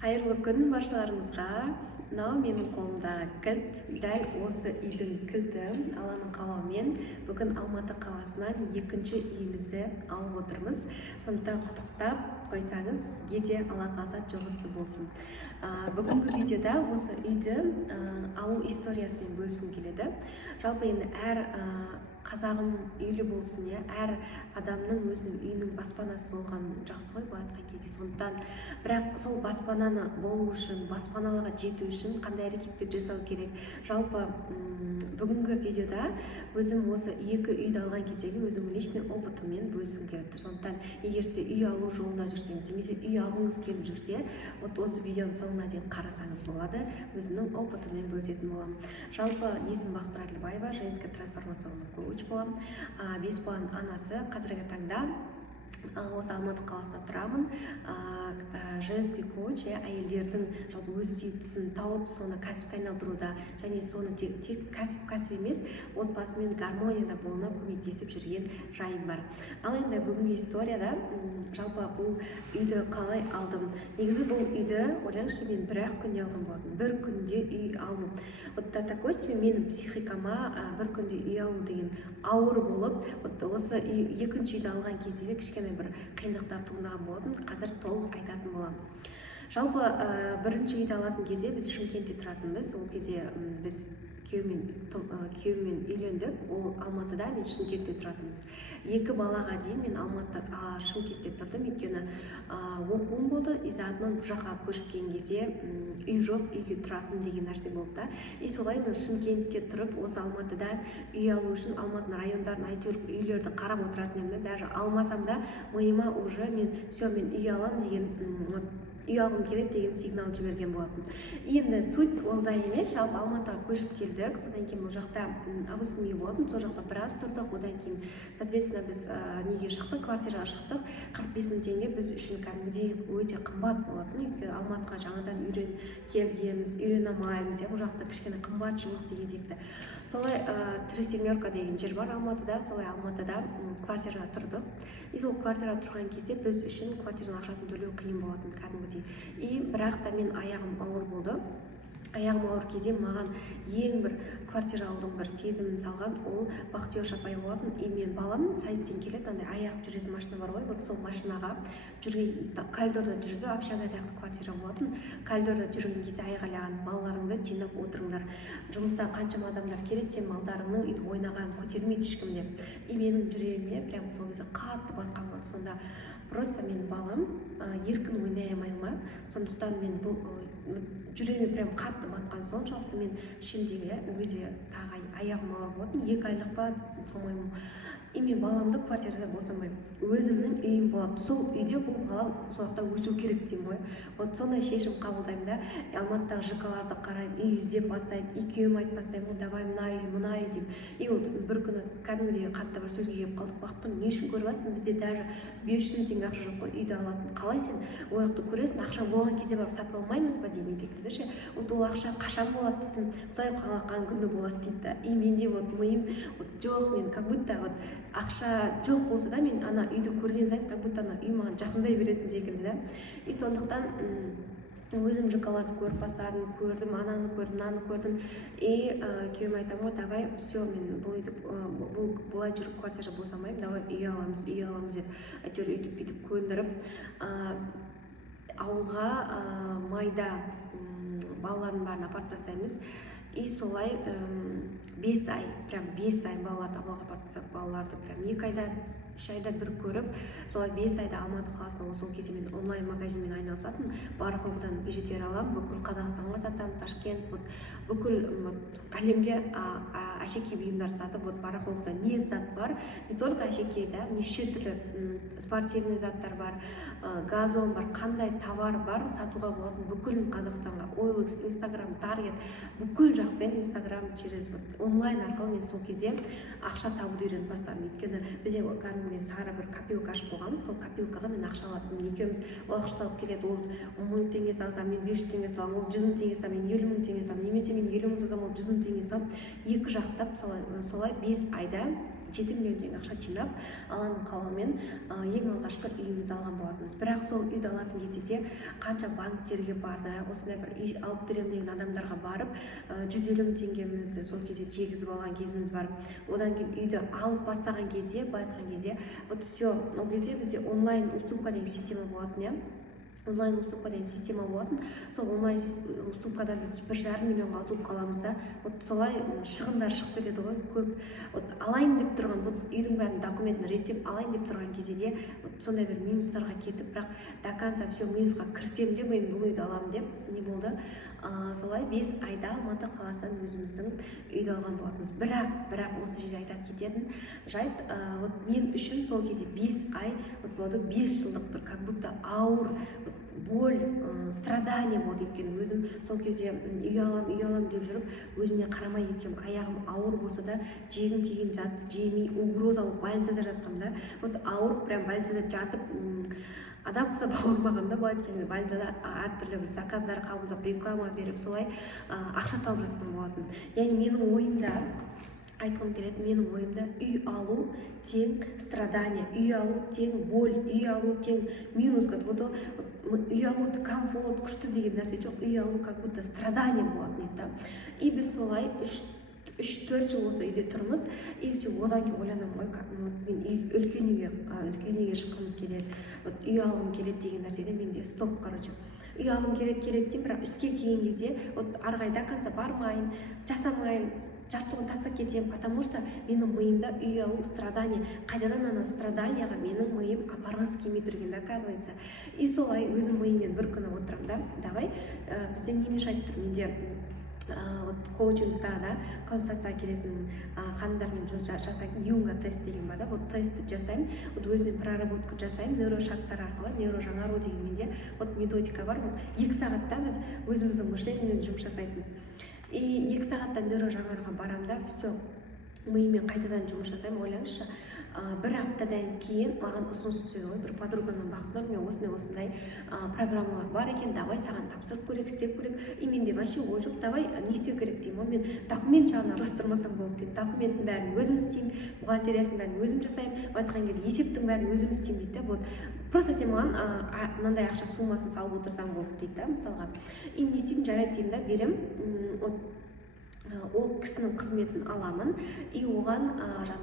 Қайырлы күн баршаларыңызға. Мынау менің қолымда кілт, дәл осы үйдің кілті. Алланың қалауымен бүгін Алматы қаласынан екінші үйімізді алып отырмыз. Сондықтан құттықтап қойсаңыз, сізге де Алла қаласа жұғысты болсын. Бүгінгі видеода осы үйді алу историясымен бөлісуім келеді. Жалпы енді әр қазағым үйлі болсын, әр адамның өзінің үйінің баспанасы болған жақсы ғой былай айтқан кезде. Сондықтан бірақ сол баспананы болу үшін, баспаналарға жету үшін қандай әрекеттер жасау керек? Жалпы бүгінгі видеода өзім осы екі үйді алған кездегі өзімнің личный опытыммен бөліскім келіп тұр. Сондықтан егер сіз үй алу жолында жүрсеңіз, немесе үй алғыңыз келіп жүрсе, осы видеоның соңына дейін қарасаңыз болады. Өзімнің опытыммен бөлісетін боламын. Жалпы есімім Бақтыгүл Әділбаева, женский трансформационный коуч боламын. 5 баланың анасы. Қазіргі таңда осы Алматы қаласында тұрамын. Женский коуч, әйелдердің жалпы өз сүйіктісін тауып, соны кәсіпке айналдыруда, және соны тек кәсіп емес, отбасымен гармонияда болуына көмектесіп жүрген жайым бар. Ал енді бүгінгі историяда жалпы бұл үйді қалай алдым? Негізі бұл үйді ойлаңызшы, мен бір-ақ күнде алған болатын. Бір күнде үй алу. Вот такой себе менің психикама бір күнде үй алу деген ауыр болып, осы екінші үйді алған кезде кішкене бір қиындықтар туындаған болатын. Қазір толық айтатын боламын. Жалпы бірінші үйді алатын кезде біз Шымкентте тұратынбыз. Ол кезде біз күйеуіммен үйлендік. Ол Алматыда, мен Шымкентте тұратынбыз. 2 балаға дейін мен Алматыда, Шымкентте тұрдым. Өйткені оқуым болды. Заодно бұл жаққа көшіп келген кезде үй жоқ, үйге тұратын деген нәрсе болды да. Солай мен Шымкентте тұрып, осы Алматыдан үй алу үшін Алматының райондарын әйтеуір үйлерді қарап отыратын едім. Даже алмасам да миыма уже мен үй алам деген, үй алғым келеді деген сигнал жіберген болатын. Енді суть олда емес, жалпы Алматыға көшіп келдік. Содан кейін бұл жақта абысыным үйі болатын. Сол жақта біраз тұрдық. Одан кейін, соответственно, біз неге шықтық, квартираға шықтық. 45 мың теңге біз үшін кәдімгідей өте қымбат болатын. Өйткені Алматыға жаңадан келгенбіз, үйрене алмаймыз. Бұл жақта кішкене қымбатшылық деген секілді. Солай 3 деген жер бар Алматыда. Солай Алматыда квартираға тұрдық. Сол квартираға тұрған кезде біз үшін квартираның ақшасын төлеу қиын болатын кәдімгідей. Бірақ та мен аяғым ауыр болды. Аяғым ауыр кезде маған ең бір квартира алудың бір сезімін салған ол Бақтияр апай болатын. Мен балам сайттен келеді, андай аяқ жүретін машина бар ғой, вот сол машинаға жүрген, коридорда жүрді, общага сияқты квартира болатын. Коридорда жүрген кезде айғайлаған: балаларыңды жинап отырыңдар. Жұмыстан қаншама адамдар келеді, сен балдарыңның өйтіп ойнаған көтермейді ешкім деп. Менің жүрегіме прям сол кезде қатты батқан болды. Сонда просто мен балам еркін ойнай алмай, сондықтан мен бұл жүрегіме прям қатты батқан соншалықты мен ішімдегі өзі тағы аяғым ауыр болатын. 2 айлық па, по-моему, мен баламды квартирада босамаймын. Өзімнің үйім болады. Сол үйде бұл балам сол жақта өсу керек деймін ғой. Вот сондай шешім қабылдаймын да. Алматыдағы ЖК-ларды қараймын, үй іздеп бастаймын, күйеуіме айтып бастаймын: давай мына үй деймін. Вот бір күні кәдімгідей қатты бір сөзге келіп қалдық: Бақтың, не үшін көріп жатсың? Бізде даже 500 мың теңге ақша жоқ қой, үйді алатын. Қалай сен ояқты көресің? Ақшаң болған кезде барып сатып алмаймыз ба деген секілді ше. Ол ақша қашан болады десем, Құдай қалаған күні болады дейді. Менде вот миым жоқ, мен как будто вот ақша жоқ болса да, мен ана үйді көрген сайын как будто ана үй маған жақындай беретін секілді да. Сондықтан өзім ЖК-ларды көріп бастадым, көрдім, ананы көрдім, мынаны көрдім. Күйеуіме айтамын ғой: давай, все, мен бұл үйді бұлай жүріп квартира босамаймын, давай үй аламыз деп әйтеуір өйтіп көндіріп ауылға майда балалардың бәрін апарып тастаймыз. Солай 5 ай, прям 5 ай балаларды ауылға апарып тастап, балаларды прям 2 айда 3 айда бір көріп, солай 5 айда Алматы қаласында сол кезде мен онлайн магазинмен айналысатын. Барахолкадан бижутер аламын, бүкіл Қазақстанға сатамын, Ташкент, бүкіл әлемге әшекей бұйымдар сатып, барахолкада не зат бар, не только әшекей, да, неше түрлі спортивный заттар бар, газон бар, қандай товар бар, сатуға болатын бүкіл Қазақстанға. OLX, Instagram, Target, бүкіл жақпен Instagram через онлайн арқылы мен сол кезде ақша табуды үйреніп бастадым. Өйткені бізде кәдімгідей сары бір копилка ашып қойғанбыз, сол копилкаға мен ақша алатынмын. Екеуміз ол ақша алып келеді, ол 10 мың теңге салсам, мен 500 теңге салам, ол 100 мың теңге салам, мен 50 мың теңге салам, немесе мен 50 мың салсам, ол 100 мың теңге салам. Екі жақтап солай 5 айда 7 миллион теңге ақша жинап, Алланың қалауымен ең алғашқы үйімізді алған болатынбыз. Бірақ сол үйді алатын кезде де қанша банктерге барды, осындай бір үй алып беремін деген адамдарға барып, 150 мың теңгемізді сол кезде жегізіп алған кезіміз бар. Одан кейін үйді алып бастаған кезде, былай айтқан кезде, вот все, ол кезде бізде онлайн уступка деген система болатын, иә. Онлайн уступка деген система болатын. Сол онлайн уступкада біз 1,5 миллионға ұтылып қаламыз да. Вот солай шығындар шығып кетеді ғой көп. Вот алайын деп тұрған, вот үйдің бәрін документін реттеп алайын деп тұрған кезде де сондай бір минустарға кетіп, бірақ до конца все минусқа кірсем де мен бұл үйді аламын деп не болды. Солай 5 айда Алматы қаласынан өзіміздің үйді алған болатынбыз. Бірақ осы жерде айтып кететін жайт, вот мен үшін сол кезде 5 ай, вот болды 5 жылдық бір как будто ауыр боль, страдания болды. Өйткені өзім сол кезде үй алам деп жүріп, өзіме қарамай кеткем, аяғым ауыр болса да, жегім келген затты жемей, угроза болып больницада жатқанмда. Вот ауырып, прям больницада жатып, адам құсап ауырмағанда, былай айтқанда больницада әртүрлі бір заказдар қабылдап, реклама беріп, солай ақша тауып жатқан болатын. Яғни менің ойымда айтқым келеді, менің ойымда үй алу тең страдания, үй алу тең боль, үй алу тең минус. Вот үй алу комфорт, күшті деген нәрсе жоқ, үй алу как будто страдания болатын еді. И біз солай 3-4 жыл осы үйде тұрмыз, и все, одан кейін ойланамын ғой, мен үлкен үйге шыққымыз келеді, үй алғым келеді деген нәрседе менде стоп, короче. Үй алғым келеді деймін, бірақ іске келген кезде арғайда конца бармайым, жасамайым, жартылығын тастап кетемін, потому что менің миымда үй алу страдания. Қайтадан ана страданияға менің миым апарғысы келмей тұрген, оказывается. И солай өзім миыммен бір күні отырамын да, давай, бізде не мешает тұр, менде коучингта да консультацияға келетін ханымдармен жасайтын юнга тест деген бар да, вот тестті жасаймын, вот өзіммен проработка жасаймын, нейрошарттар арқылы, нейрожаңару деген менде вот методика бар, вот 2 сағатта біз өзіміздің мышлениемен жұмыс жасайтын. И 2 сағатта нейрожаңаруға барамын да, все, миымен қайтадан жұмыс жасаймын. Ойлаңызшы, бір аптадан кейін маған ұсыныс түседі ғой, бір подругамнан Бақытнұр, мен осындай программалар бар екен, давай саған тапсырып көрейік, істеп көрейік. И менде вообще ой жоқ, давай не істеу керек деймін, мен документ жағын араластырмасам болады деймін, документтің бәрін өзім істеймін, бухгалтериясының бәрін өзім жасаймын, айтқан кезде есептің бәрін өзім істеймін дейді. Вот просто сен маған мынандай ақша суммасын салып отырсаң болды дейді да, мысалға. И не істеймін, жарайды деймін да, берем, ол кісінің қызметін аламын, и оған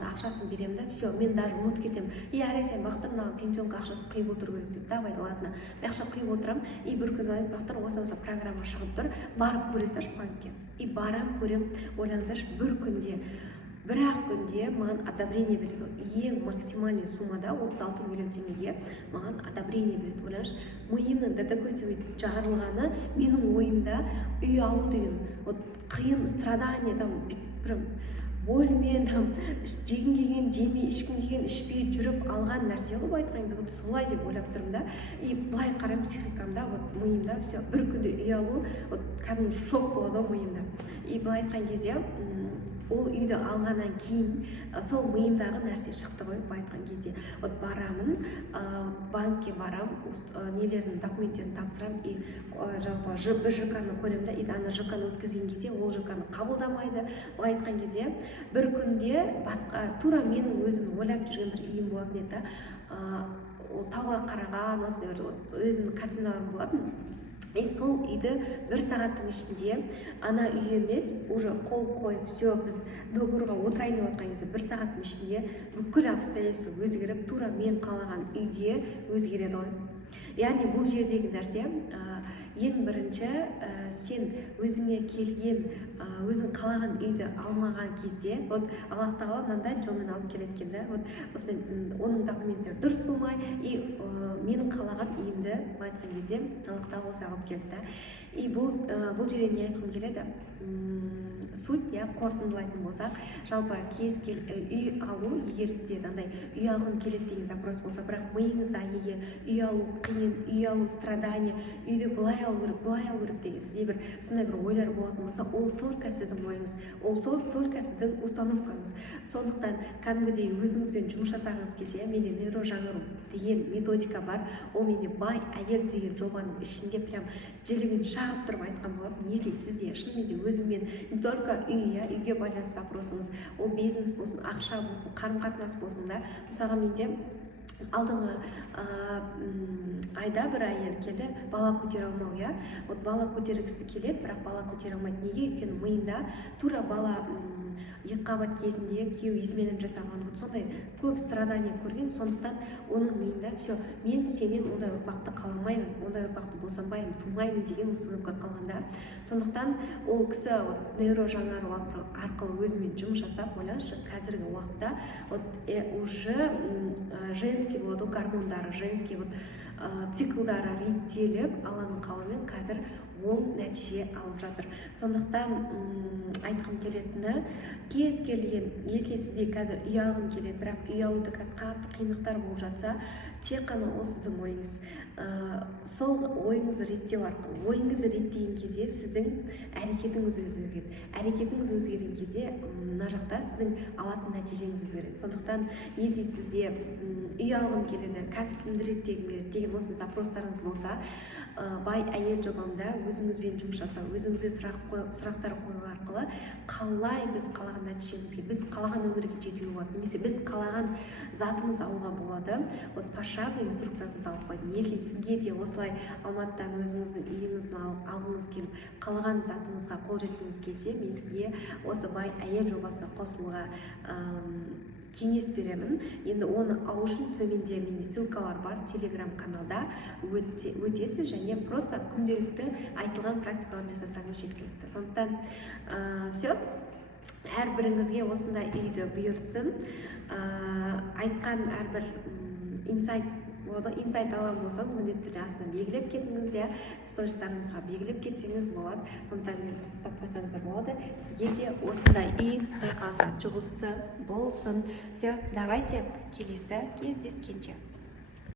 ақшасын беремін да, все, мен даже ұмытып кетемін. И әрі сен Бақтыр, мынаған пенсионка ақшасын құйып отыру керек дейді. Давай, ладно, мен ақша құйып отырамын, и бір күн айтып, Бақтыр, осы программа шығып тұр, барып көресіз банкке. И барам, көрем, ойлаңыздаршы, бір-ақ күнде маған одобрение береді. Ең максимальный суммада 36 миллион теңгеге маған одобрение береді. Ойлаңызшы, миымның до такой степени жарылғаны, менің ойымда үй алу деген қиын страдания, прям больмен, жегім келген жемей, ішкім келген ішпей жүріп алған нәрсе ғой, айтқанда солай деп ойлап тұрмын да. И былай қараймын психикамда, миымда все, бір күнде үй алу, кәдімгі шок болады миымда. И былай айтқан кезде ол үйді алғаннан кейін сол миымдағы нәрсе шықты ғой, айтқан кезде. Барамын, банкке барам, нелердің документтерін тапсырам, и жалпы бір ЖК-ны көремін да, и ана ЖК-ны өткізген кезде ол ЖК-ны қабылдамайды. Бұл айтқан кезде бір күнде басқа, тура менің өзімнің ойлап жүрген бір үйім болатын еді да, ол тауға қараған, өзімнің картиналарым болатын. И сол үйді 1 сағаттың ішінде ана үй емес, уже қол қойып, все, біз договорға отырайын деп отқан кезде 1 сағаттың ішінде бүкіл обстоятельства өзгеріп, тура мен қалаған үйге өзгереді ғой. Яғни бұл жердегі нәрсе, ең бірінші, сен өзіңе келген, өзің қалаған үйді алмаған кезде, Аллах тағала мынандай жолмен алып келеткен да, оның документтері дұрыс болмай, и менің қалаған үйімді айтқан кезде Аллах тағала осы алып келді да. И бұл жерде не айтқым келеді? Суть, қорытындылайтын болсақ, жалпы үй алу, егер сізде үй алғым келеді деген запрос болса, бірақ миыңызда егер үй алу қиын, үй алу страдания, үйді былай алу керек деген сізде бір сондай бір ойлар болатын болса, ол только сіздің ойыңыз, ол только сіздің установкаңыз. Сондықтан кәдімгідей өзіңізбен жұмыс жасағыңыз келсе, менде нейрожаңару деген методика бар, ол менде бай әйел деген жобаның ішінде прям жілігін шағып тұрып айтқан болатын. Если сізде шынымен өзіңмен не только үйге байланысты вопросыңыз, ол бизнес болсын, ақша болсын, қарым-қатынас болсын да. Мысалға менде алдыңғы айда бір әйел келді, бала көтере алмау, вот бала көтергісі келеді, бірақ бала көтере алмайды. Неге? Өйткені миында тура бала екіқабат кезінде күйеуі измена жасаған, вот сондай көп страдания көрген, сондықтан оның миында все, мен сенен ондай ұрпақты қаламаймын, ондай ұрпақты босанбаймын, тумаймын деген установка қалғанда. Сондықтан ол кісі нейрожаңару арқылы өзімен жұмыс жасап, ойлаңызшы, қазіргі уақытта уже женский болады, гормондары женский, циклдары реттеліп, Алланың қалауымен қазір оң нәтиже алып жатыр. Сондықтан айтқым келетіні, кез келген, если сізде қазір үй алғым келеді, бірақ үй алуда қазір қатты қиындықтар болып жатса, тек қана ол сіздің ойыңыз. Сол ойыңызды реттеу арқылы, ойыңызды реттеген кезде сіздің әрекетіңіз өзгереді. Әрекетіңіз өзгерген кезде мына жақта сіздің алатын нәтижеңіз өзгереді. Сондықтан, если сізде үй алғым келеді, кәсібімді реттегім келеді деген осы запростарыңыз болса, бай әйел жобамда өзіңізбен жұмыс жасау, өзіңізге сұрақтар қою арқылы қалай біз қалаған нәтижемізге, біз қалаған өмірге жетуге болады, немесе біз қалаған затымызды алуға болады, пошаговый инструкциясын салып қойдым. Если сізге де осылай Алматыдан өзіңіздің үйіңізді алғыңыз келіп, қалаған затыңызға қол жеткіңіз келсе, мен сізге осы бай әйел жобасына қосылуға кеңес беремін. Енді оны алу үшін төменде менде ссылкалар бар, Telegram каналда өтесіз және просто күнделікті айтылған практикаларды жасасаңыз жеткілікті. Сондықтан все, әрбіріңізге осындай үйді бұйыртсын. Айтқан әрбір инсайт алған болсаңыз, міндетті түрде астына белгілеп кетіңіз, стористарыңызға белгілеп кетсеңіз болады. Сондықтан мені құттықтап қойсаңыздар болады. Сізге де осындай үй құдай қаласа жұғысты болсын. Все, давайте келесі кездескенше.